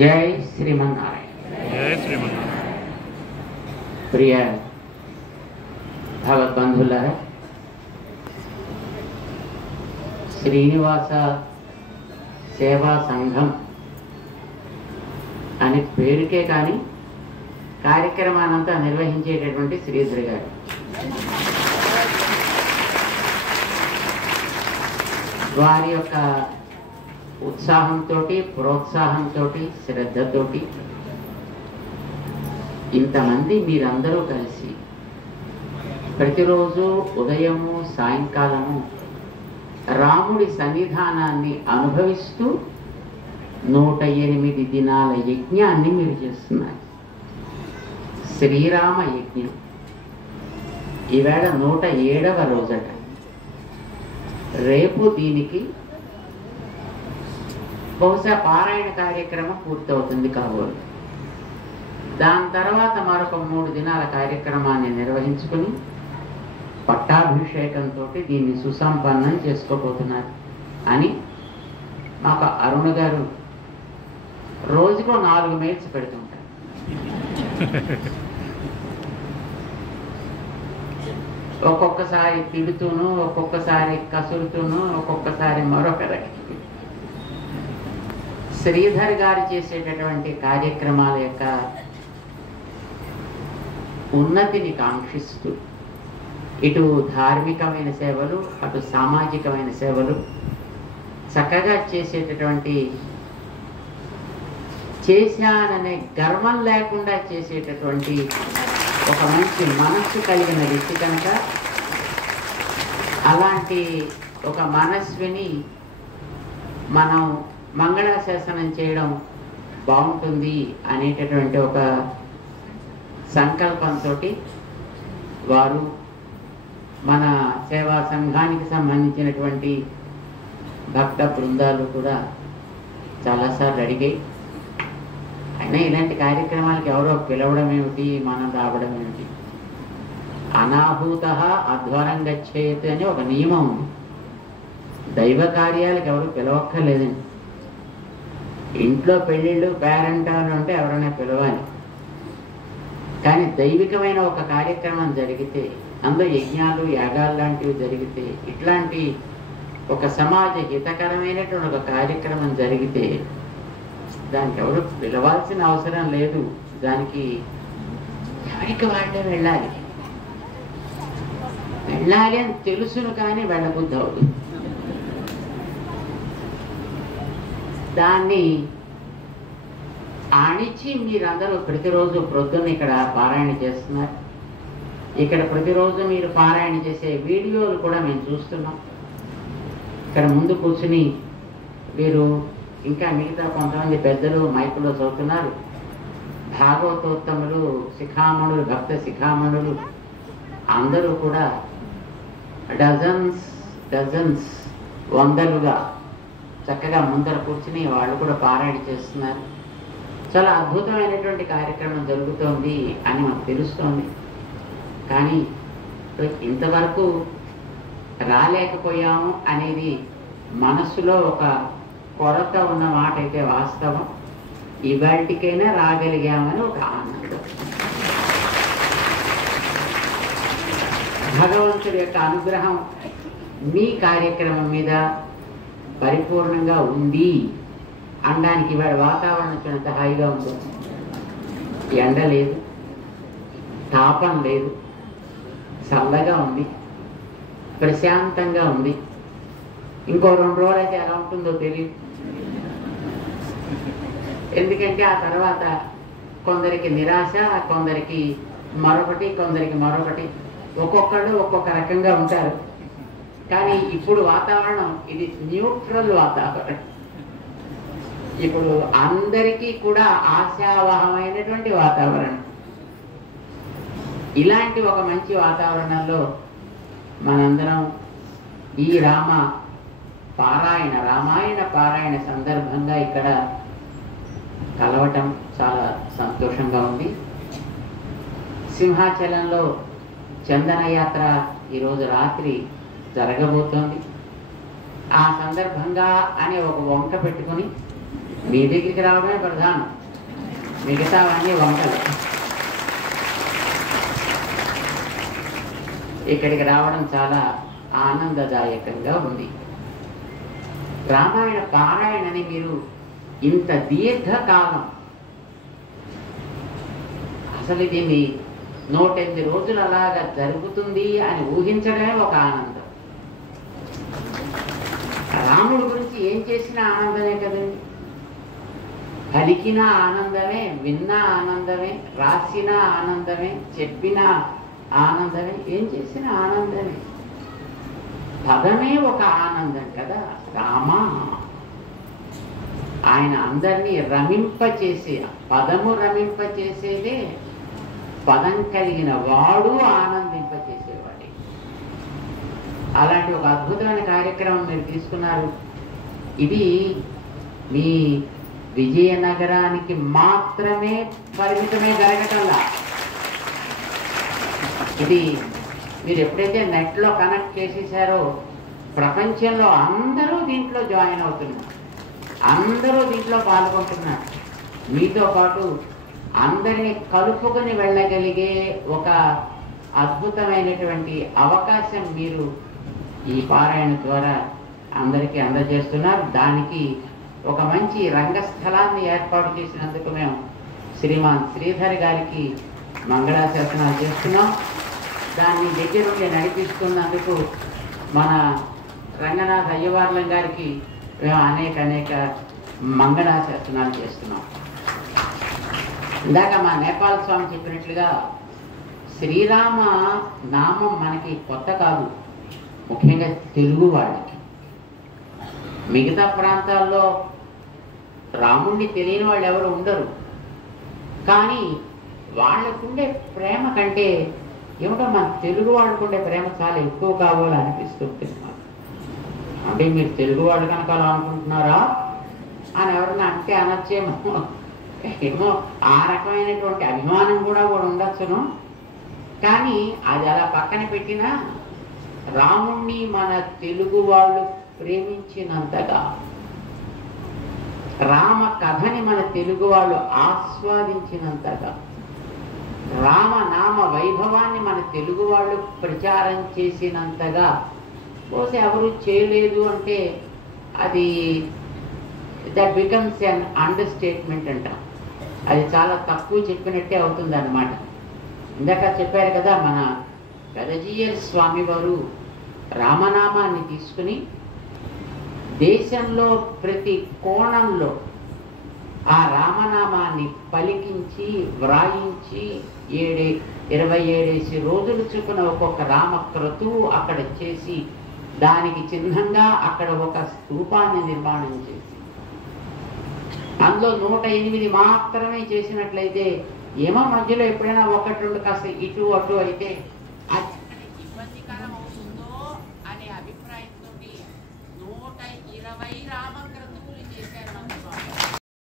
జై శ్రీమన్నారాయణ. జై శ్రీమన్నారాయణ. ప్రియ భగవద్బంధులారా, శ్రీనివాస సేవా సంఘం అని పేరుకే కానీ కార్యక్రమానంతా నిర్వహించేటటువంటి శ్రీధర్ గారు. వారి యొక్క ఉత్సాహంతో, ప్రోత్సాహంతో, శ్రద్ధతోటి ఇంతమంది మీరందరూ కలిసి ప్రతిరోజు ఉదయము సాయంకాలము రాముడి సన్నిధానాన్ని అనుభవిస్తూ 108 దినాల యజ్ఞాన్ని మీరు చేస్తున్నారు. శ్రీరామ యజ్ఞం ఈవేళ 107వ రోజట. రేపు దీనికి బహుశా పారాయణ కార్యక్రమం పూర్తవుతుంది కాబోలు. దాని తర్వాత మరొక 3 దినాల కార్యక్రమాన్ని నిర్వహించుకుని పట్టాభిషేకంతో దీన్ని సుసంపన్నం చేసుకోబోతున్నారు అని మాకు అరుణ గారు రోజుకో 4 మెయిల్స్ పెడుతుంటారు. ఒక్కొక్కసారి తిడుతూను, ఒక్కొక్కసారి కసురుతూను, ఒక్కొక్కసారి మరొక రకం. శ్రీధర్ గారు చేసేటటువంటి కార్యక్రమాల యొక్క ఉన్నతిని కాంక్షిస్తూ ఇటు ధార్మికమైన సేవలు, అటు సామాజికమైన సేవలు చక్కగా చేసేటటువంటి, చేశాననే గర్వం లేకుండా చేసేటటువంటి ఒక మంచి మనస్సు కలిగిన వ్యక్తి కనుక అలాంటి ఒక మనస్విని మనం మంగళాశాసనం చేయడం బాగుంటుంది అనేటటువంటి ఒక సంకల్పంతో వారు మన సేవా సంఘానికి సంబంధించినటువంటి భక్త బృందాలు కూడా చాలాసార్లు అడిగాయి. అయినా ఇలాంటి కార్యక్రమాలకు ఎవరో పిలవడం ఏమిటి, మనం రావడం ఏమిటి? అనాహూత అధ్వరం గచ్చేత్ అని ఒక నియమం ఉంది. దైవ కార్యాలకు ఎవరు పిలవక్కర్లేదండి. ఇంట్లో పెళ్ళిళ్ళు, పేరెంటాలు అంటే ఎవరైనా పిలవాలి. కానీ దైవికమైన ఒక కార్యక్రమం జరిగితే, అందులో యజ్ఞాలు, యాగాలు లాంటివి జరిగితే, ఇట్లాంటి ఒక సమాజ హితకరమైనటువంటి ఒక కార్యక్రమం జరిగితే దానికి ఎవరు పిలవాల్సిన అవసరం లేదు. దానికి ఎవరికి వాళ్ళే వెళ్ళాలి. వెళ్ళాలి అని తెలుసును కానీ వెళ్ళబుద్ధి అవదు. దాన్ని అణిచి మీరందరూ ప్రతిరోజు ప్రొద్దున ఇక్కడ పారాయణ చేస్తున్నారు. ఇక్కడ ప్రతిరోజు మీరు పారాయణ చేసే వీడియోలు కూడా మేము చూస్తున్నాం. ఇక్కడ ముందు కూర్చుని వీరు ఇంకా మిగతా కొంతమంది పెద్దలు మైకులో చదువుతున్నారు. భాగవతోత్తములు, శిఖామణులు, భక్త శిఖామణులు అందరూ కూడా డజన్స్ వందలుగా చక్కగా ముందర కూర్చుని వాళ్ళు కూడా పారాయణ చేస్తున్నారు. చాలా అద్భుతమైనటువంటి కార్యక్రమం జరుగుతోంది అని మాకు తెలుస్తోంది. కానీ ఇంతవరకు రాలేకపోయాము అనేది మనస్సులో ఒక కొరత ఉన్న మాట అయితే వాస్తవం. ఇవాటికైనా రాగలిగామని ఒక ఆనందం. భగవంతుడి యొక్క అనుగ్రహం మీ కార్యక్రమం మీద పరిపూర్ణంగా ఉంది అనడానికి ఇవాళ వాతావరణం ఎంత హాయిగా ఉందో. ఎండ లేదు, తాపం లేదు, చల్లగా ఉంది, ప్రశాంతంగా ఉంది. ఇంకో 2 రోజులు అయితే ఎలా ఉంటుందో తెలియదు. ఎందుకంటే ఆ తర్వాత కొందరికి నిరాశ, కొందరికి మరొకటి, కొందరికి మరొకటి, ఒక్కొక్కళ్ళు ఒక్కొక్క రకంగా ఉంటారు. కానీ ఇప్పుడు వాతావరణం ఇది న్యూట్రల్ వాతావరణం. ఇప్పుడు అందరికీ కూడా ఆశావహమైనటువంటి వాతావరణం. ఇలాంటి ఒక మంచి వాతావరణంలో మనందరం ఈ రామాయణ పారాయణ సందర్భంగా ఇక్కడ కలవటం చాలా సంతోషంగా ఉంది. సింహాచలంలో చందన యాత్ర ఈరోజు రాత్రి జరగబోతోంది. ఆ సందర్భంగా అనే ఒక వంక పెట్టుకుని మీ దగ్గరికి రావడమే ప్రధానం, మిగతావన్నీ వంటలు. ఇక్కడికి రావడం చాలా ఆనందదాయకంగా ఉంది. రామాయణ పారాయణని మీరు ఇంత దీర్ఘకాలం, అసలు దీన్ని 108 రోజులు అలాగా జరుగుతుంది అని ఊహించడమే ఒక ఆనందం. రాముడి గురించి ఏం చేసినా ఆనందమే కదండి. పలికినా ఆనందమే, విన్నా ఆనందమే, రాసినా ఆనందమే, చెప్పినా ఆనందమే, ఏం చేసినా ఆనందమే. పదమే ఒక ఆనందం కదా రామ. ఆయన అందరినీ రమింపచేసే, పదము రమింపచేసేదే, పదం కలిగిన వాడు ఆనందింపచేసేవాడే. అలాంటి ఒక అద్భుతమైన కార్యక్రమం మీరు తీసుకున్నారు. ఇది మీ విజయనగరానికి మాత్రమే పరిమితమే జరగటంలా. ఇది మీరు ఎప్పుడైతే నెట్లో కనెక్ట్ చేసేసారో ప్రపంచంలో అందరూ దీంట్లో జాయిన్ అవుతున్నారు, అందరూ దీంట్లో పాల్గొంటున్నారు. మీతో పాటు అందరినీ కలుపుకొని వెళ్ళగలిగే ఒక అద్భుతమైనటువంటి అవకాశం మీరు ఈ పారాయణ ద్వారా అందరికీ అందజేస్తున్నారు. దానికి ఒక మంచి రంగస్థలాన్ని ఏర్పాటు చేసినందుకు మేము శ్రీమాన్ శ్రీధర్ గారికి మంగళాశాసనాలు చేస్తున్నాం. దాన్ని దగ్గరుండి నడిపిస్తున్నందుకు మన రంగనాథ్ అయ్యవార్లం గారికి మేము అనేక మంగళాశాసనాలు చేస్తున్నాం. ఇందాక మా నేపాల్ స్వామి చెప్పినట్లుగా శ్రీరామ నామం మనకి కొత్త కాదు, ముఖ్యంగా తెలుగు వాళ్ళకి. మిగతా ప్రాంతాల్లో రాముణ్ణి తెలియని వాళ్ళు ఎవరు ఉండరు. కానీ వాళ్ళకుండే ప్రేమ కంటే ఏమిటో మన తెలుగు వాళ్ళకుండే ప్రేమ చాలా ఎక్కువ కావాలని అనిపిస్తుంటుంది మాకు. అంటే మీరు తెలుగు వాళ్ళు కనుక అలా అనుకుంటున్నారా అని ఎవరన్నా అంటే అనొచ్చేమో, ఏమో ఆ రకమైనటువంటి అభిమానం కూడా ఉండొచ్చును. కానీ అది అలా పక్కన పెట్టినా రాముణ్ణి మన తెలుగు వాళ్ళు ప్రేమించినంతగా, రామ కథని మన తెలుగు వాళ్ళు ఆస్వాదించినంతగా, రామనామ వైభవాన్ని మన తెలుగు వాళ్ళు ప్రచారం చేసినంతగా బహుశా ఎవరు చేయలేదు అంటే అది that becomes an under statement అంట. అది చాలా తక్కువ చెప్పినట్టే అవుతుంది అన్నమాట. ఇందాక చెప్పారు కదా, మన పెదజీయర్ స్వామి వారు రామనామాన్ని తీసుకుని దేశంలో ప్రతి కోణంలో ఆ రామనామాన్ని పలికించి వ్రాయించి 27 రోజులు చొప్పున ఒక్కొక్క రామక్రతువు అక్కడ చేసి దానికి చిహ్నంగా అక్కడ ఒక స్తూపాన్ని నిర్మాణం చేసి అందులో 108 మాత్రమే చేసినట్లయితే ఏమో మధ్యలో ఎప్పుడైనా 1-2 కాస్త ఇటు అటు అయితే అది ఇబ్బందికరం అవుతుందో అనే అభిప్రాయంతో 120 రామక్రతువులు చేశారు.